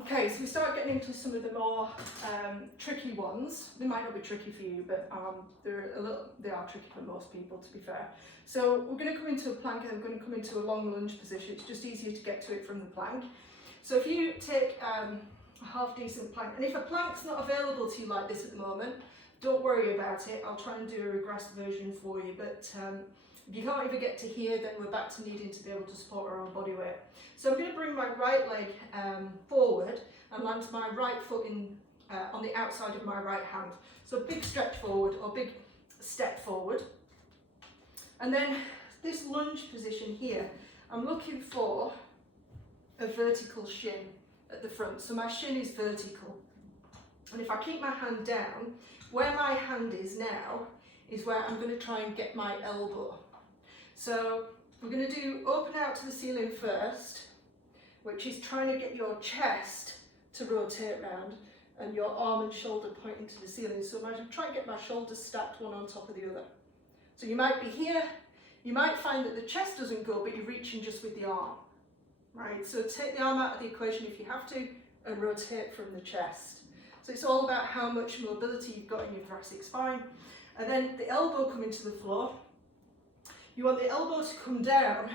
Okay, so we start getting into some of the more tricky ones. They might not be tricky for you, but they are tricky for most people, to be fair. So we're going to come into a plank and we're going to come into a long lunge position. It's just easier to get to it from the plank. So if you take a half decent plank, and if a plank's not available to you like this at the moment, don't worry about it. I'll try and do a regressed version for you, but if you can't even get to here, then we're back to needing to be able to support our own body weight. So I'm going to bring my right leg forward and land my right foot in on the outside of my right hand. So big stretch forward or big step forward. And then this lunge position here, I'm looking for a vertical shin at the front. So my shin is vertical. And if I keep my hand down, where my hand is now is where I'm going to try and get my elbow. So we're going to do open out to the ceiling first, which is trying to get your chest to rotate round and your arm and shoulder pointing to the ceiling. So I'm trying to get my shoulders stacked one on top of the other. So you might be here, you might find that the chest doesn't go, but you're reaching just with the arm, right? So take the arm out of the equation if you have to and rotate from the chest. So it's all about how much mobility you've got in your thoracic spine. And then the elbow coming to the floor. You want the elbow to come down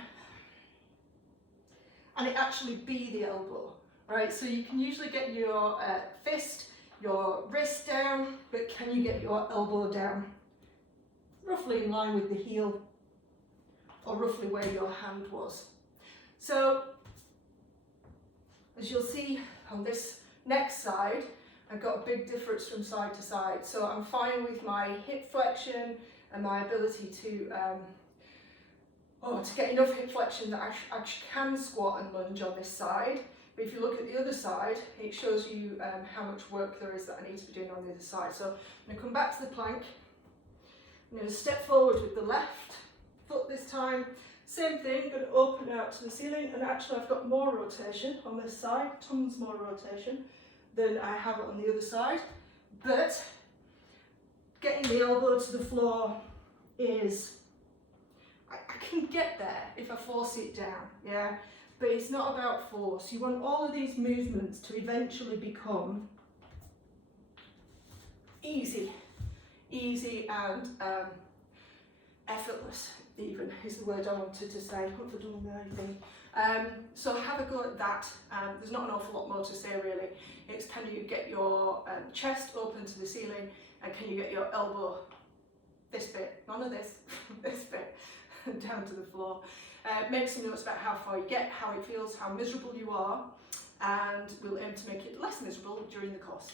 and it actually be the elbow, right? So you can usually get your fist, your wrist down, but can you get your elbow down? Roughly in line with the heel or roughly where your hand was. So as you'll see on this next side, I've got a big difference from side to side. So I'm fine with my hip flexion and my ability to get enough hip flexion that I can squat and lunge on this side. But if you look at the other side, it shows you how much work there is that I need to be doing on the other side. So I'm going to come back to the plank. I'm going to step forward with the left foot this time. Same thing, going to open out to the ceiling, and actually I've got more rotation on this side, tons more rotation than I have on the other side. But getting the elbow to the floor is, I can get there if I force it down, yeah? But it's not about force. You want all of these movements to eventually become easy and effortless, even, is the word I wanted to say. Hopefully I don't know anything. So have a go at that. There's not an awful lot more to say really. It's can you get your chest open to the ceiling, and can you get your elbow, this bit, none of this, this bit, down to the floor. Make some notes about how far you get, how it feels, how miserable you are, and we'll aim to make it less miserable during the course.